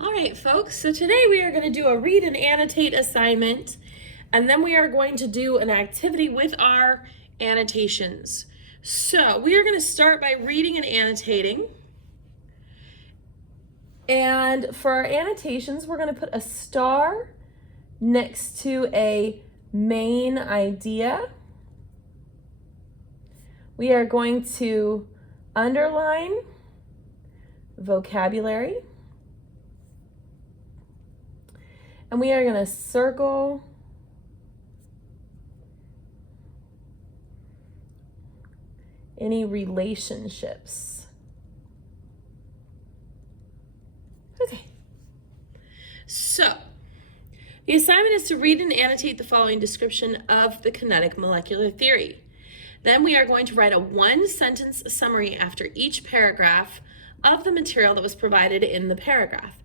All right, folks, so today we are going to do a read and annotate assignment, and then we are going to do an activity with our annotations. So we are going to start by reading and annotating. And for our annotations, we're going to put a star next to a main idea. We are going to underline vocabulary. And we are going to circle any relationships. Okay. So, the assignment is to read and annotate the following description of the kinetic molecular theory. Then we are going to write a one-sentence summary after each paragraph of the material that was provided in the paragraph.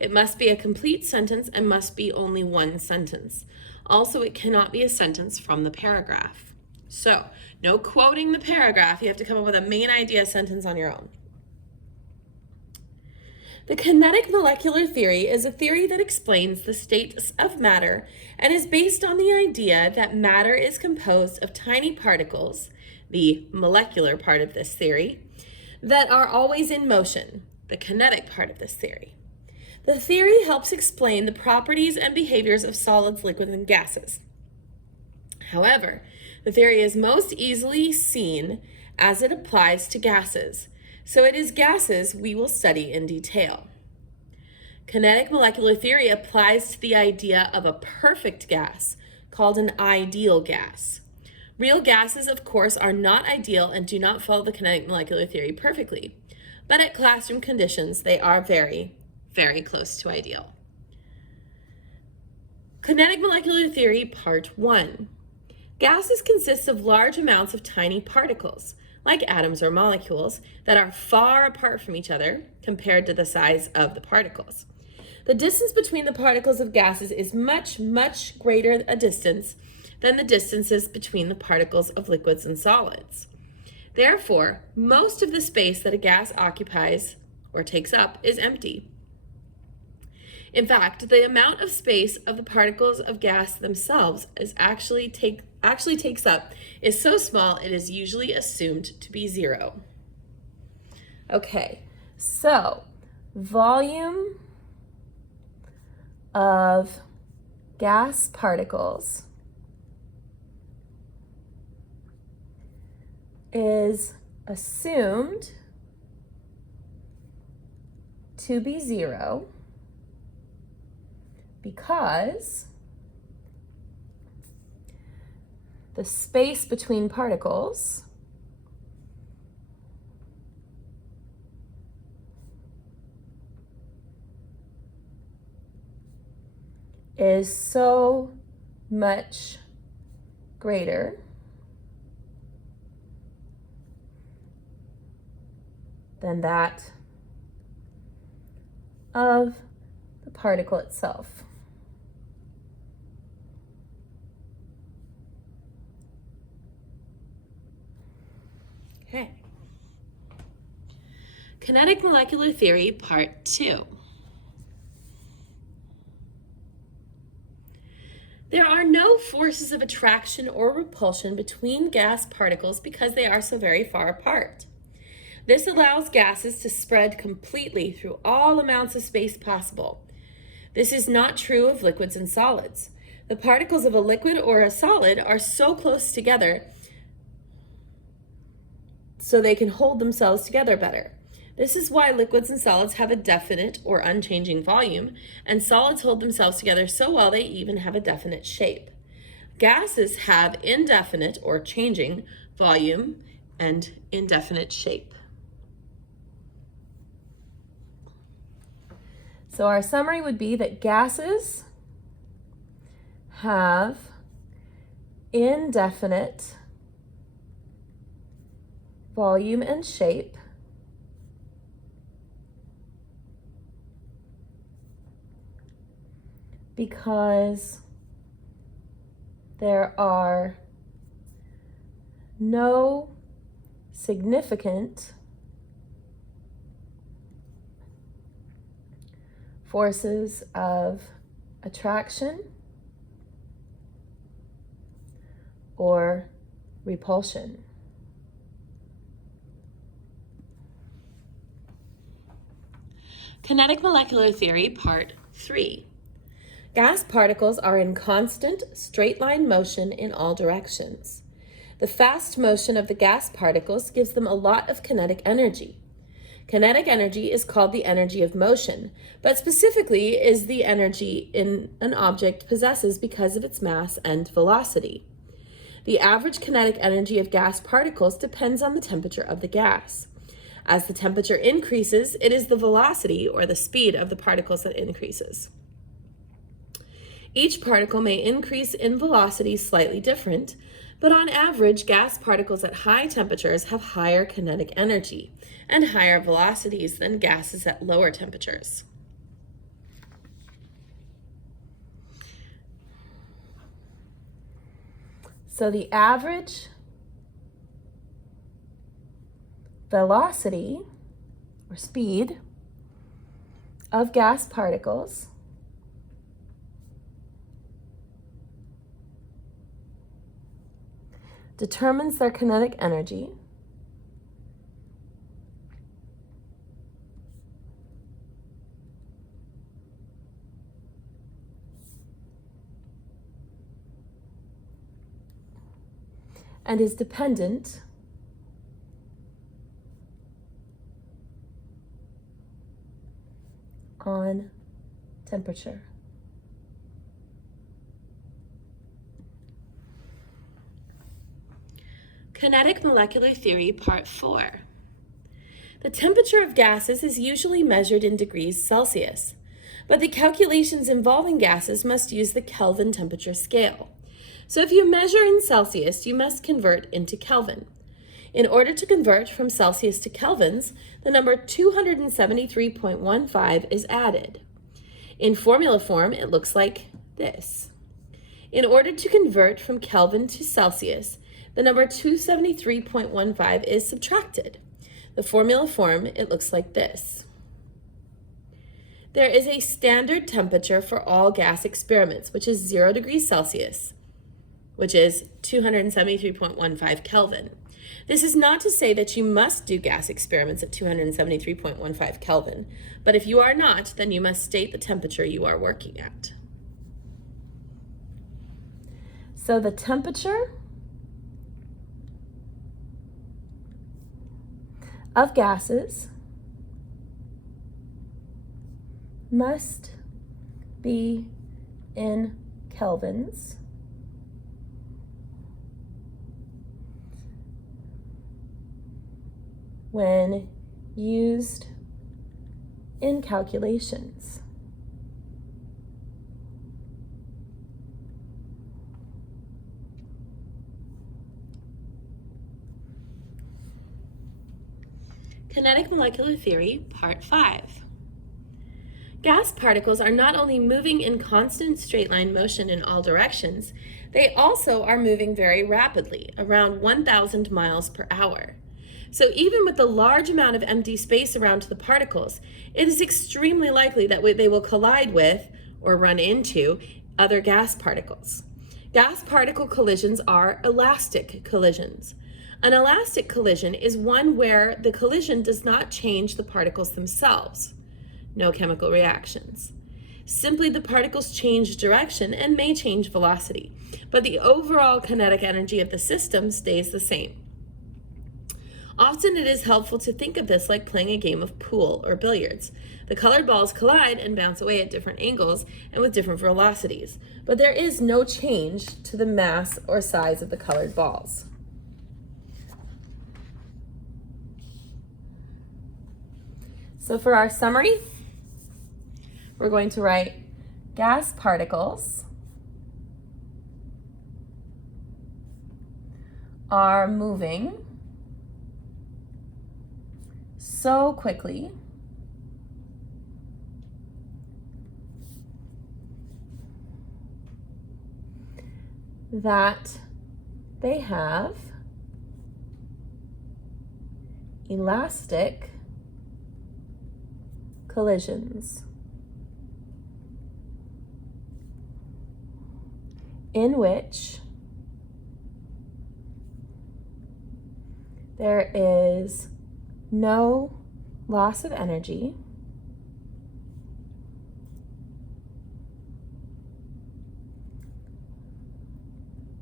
It must be a complete sentence and must be only one sentence. Also, it cannot be a sentence from the paragraph. So, no quoting the paragraph. You have to come up with a main idea sentence on your own. The kinetic molecular theory is a theory that explains the states of matter and is based on the idea that matter is composed of tiny particles, the molecular part of this theory, that are always in motion, the kinetic part of this theory. The theory helps explain the properties and behaviors of solids, liquids, and gases. However, the theory is most easily seen as it applies to gases, so it is gases we will study in detail. Kinetic molecular theory applies to the idea of a perfect gas, called an ideal gas. Real gases, of course, are not ideal and do not follow the kinetic molecular theory perfectly, but at classroom conditions, they are very close to ideal. Kinetic molecular theory, part 1. Gases consist of large amounts of tiny particles, like atoms or molecules, that are far apart from each other compared to the size of the particles. The distance between the particles of gases is much greater a distance than the distances between the particles of liquids and solids. Therefore, most of the space that a gas occupies or takes up is empty. In fact, the amount of space of the particles of gas themselves actually takes up is so small it is usually assumed to be zero. Okay, so volume of gas particles is assumed to be zero because the space between particles is so much greater than that of the particle itself. Okay. Kinetic molecular theory, part 2. There are no forces of attraction or repulsion between gas particles because they are so very far apart. This allows gases to spread completely through all amounts of space possible. This is not true of liquids and solids. The particles of a liquid or a solid are so close together so they can hold themselves together better. This is why liquids and solids have a definite or unchanging volume, and solids hold themselves together so well they even have a definite shape. Gases have indefinite or changing volume and indefinite shape. So our summary would be that gases have indefinite volume and shape because there are no significant forces of attraction or repulsion. Kinetic molecular theory, part 3. Gas particles are in constant straight-line motion in all directions. The fast motion of the gas particles gives them a lot of kinetic energy. Kinetic energy is called the energy of motion, but specifically is the energy an object possesses because of its mass and velocity. The average kinetic energy of gas particles depends on the temperature of the gas. As the temperature increases, it is the velocity or the speed of the particles that increases. Each particle may increase in velocity slightly different, but on average, gas particles at high temperatures have higher kinetic energy and higher velocities than gases at lower temperatures. So the average velocity or speed of gas particles determines their kinetic energy and is dependent on temperature. Kinetic molecular theory, part 4. The temperature of gases is usually measured in degrees Celsius, but the calculations involving gases must use the Kelvin temperature scale. So if you measure in Celsius, you must convert into Kelvin. In order to convert from Celsius to kelvins, the number 273.15 is added. In formula form, it looks like this. In order to convert from Kelvin to Celsius, the number 273.15 is subtracted. The formula form, it looks like this. There is a standard temperature for all gas experiments, which is 0 degrees Celsius, which is 273.15 Kelvin. This is not to say that you must do gas experiments at 273.15 Kelvin, but if you are not, then you must state the temperature you are working at. So the temperature of gases must be in kelvins when used in calculations. Kinetic molecular theory, part 5. Gas particles are not only moving in constant straight-line motion in all directions, they also are moving very rapidly, around 1,000 miles per hour. So even with the large amount of empty space around the particles, it is extremely likely that they will collide with or run into other gas particles. Gas particle collisions are elastic collisions. An elastic collision is one where the collision does not change the particles themselves. No chemical reactions. Simply the particles change direction and may change velocity, but the overall kinetic energy of the system stays the same. Often it is helpful to think of this like playing a game of pool or billiards. The colored balls collide and bounce away at different angles and with different velocities, but there is no change to the mass or size of the colored balls. So for our summary, we're going to write gas particles are moving so quickly that they have elastic collisions. in which there is no loss of energy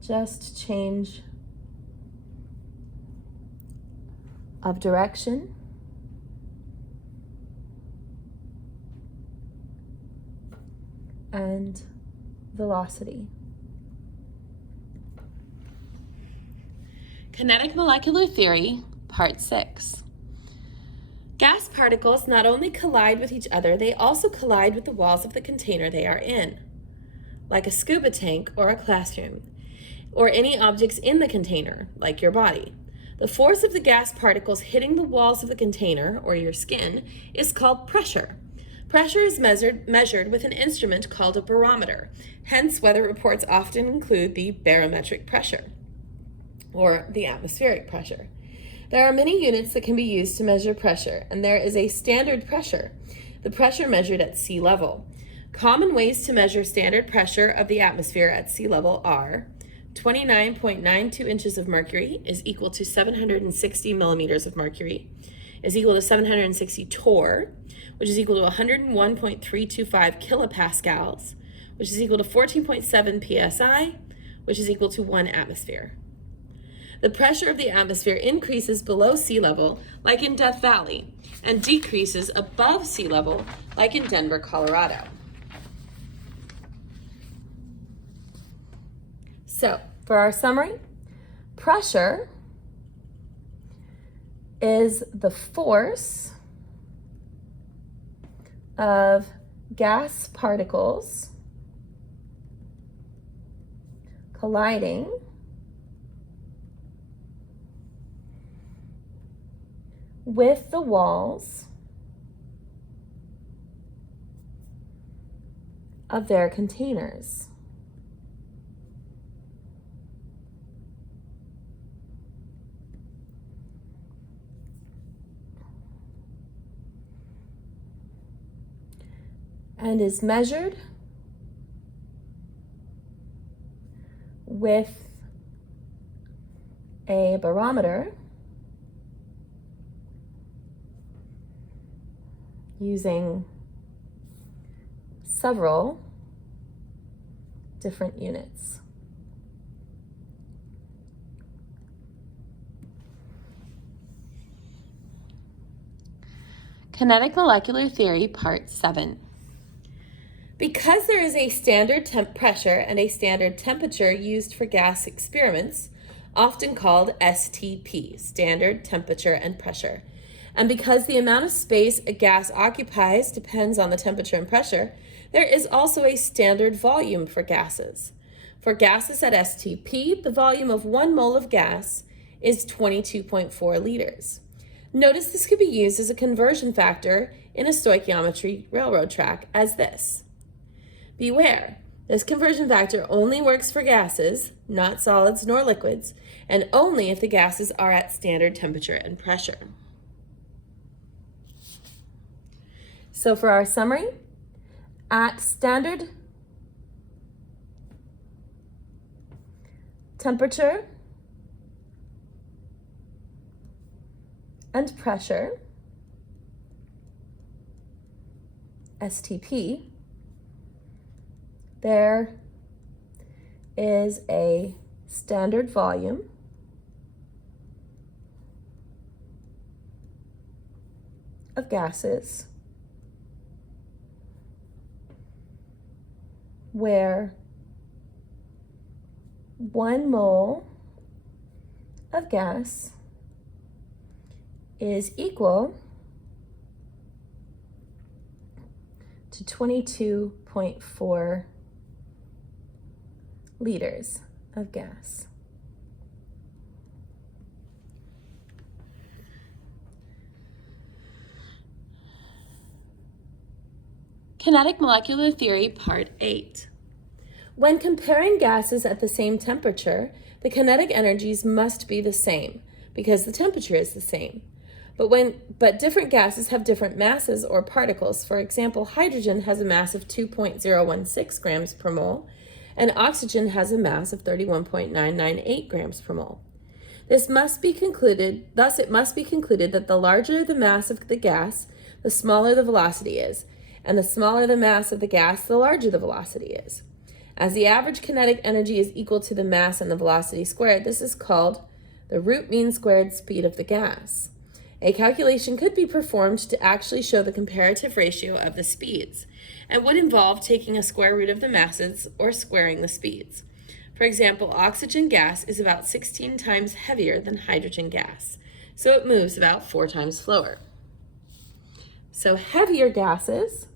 just change of direction and velocity. Kinetic molecular theory, part 6. Gas particles not only collide with each other, they also collide with the walls of the container they are in, like a scuba tank or a classroom, or any objects in the container, like your body. The force of the gas particles hitting the walls of the container, or your skin, is called pressure. Pressure is measured with an instrument called a barometer. Hence, weather reports often include the barometric pressure, or the atmospheric pressure. There are many units that can be used to measure pressure, and there is a standard pressure, the pressure measured at sea level. Common ways to measure standard pressure of the atmosphere at sea level are 29.92 inches of mercury is equal to 760 millimeters of mercury, is equal to 760 torr, which is equal to 101.325 kilopascals, which is equal to 14.7 psi, which is equal to 1 atmosphere. The pressure of the atmosphere increases below sea level, like in Death Valley, and decreases above sea level, like in Denver, Colorado. So, for our summary, pressure is the force of gas particles colliding with the walls of their containers. And is measured with a barometer using several different units. Kinetic molecular theory, part 7. Because there is a standard pressure and a standard temperature used for gas experiments, often called STP, standard temperature and pressure, and because the amount of space a gas occupies depends on the temperature and pressure, there is also a standard volume for gases. For gases at STP, the volume of 1 mole of gas is 22.4 liters. Notice this could be used as a conversion factor in a stoichiometry railroad track as this. Beware, this conversion factor only works for gases, not solids nor liquids, and only if the gases are at standard temperature and pressure. So for our summary, at standard temperature and pressure, STP, there is a standard volume of gases where 1 mole of gas is equal to 22.4 liters of gas. Kinetic molecular theory, part 8. When comparing gases at the same temperature, the kinetic energies must be the same because the temperature is the same. But different gases have different masses or particles. For example, hydrogen has a mass of 2.016 grams per mole, and oxygen has a mass of 31.998 grams per mole. Thus, it must be concluded that the larger the mass of the gas, the smaller the velocity is, and the smaller the mass of the gas, the larger the velocity is. As the average kinetic energy is equal to the mass and the velocity squared, this is called the root mean squared speed of the gas. A calculation could be performed to actually show the comparative ratio of the speeds, and would involve taking a square root of the masses or squaring the speeds. For example, oxygen gas is about 16 times heavier than hydrogen gas, so it moves about 4 times slower. So heavier gases,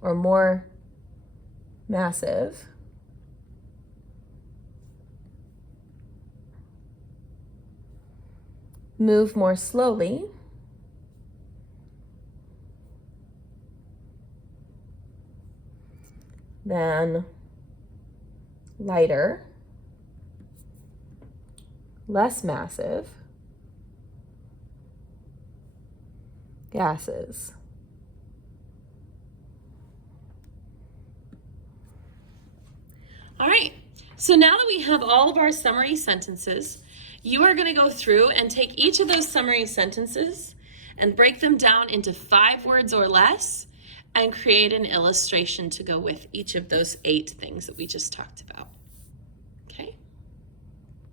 or more massive, move more slowly than lighter, less massive gases. All right, so now that we have all of our summary sentences, you are going to go through and take each of those summary sentences and break them down into 5 words or less and create an illustration to go with each of those 8 things that we just talked about.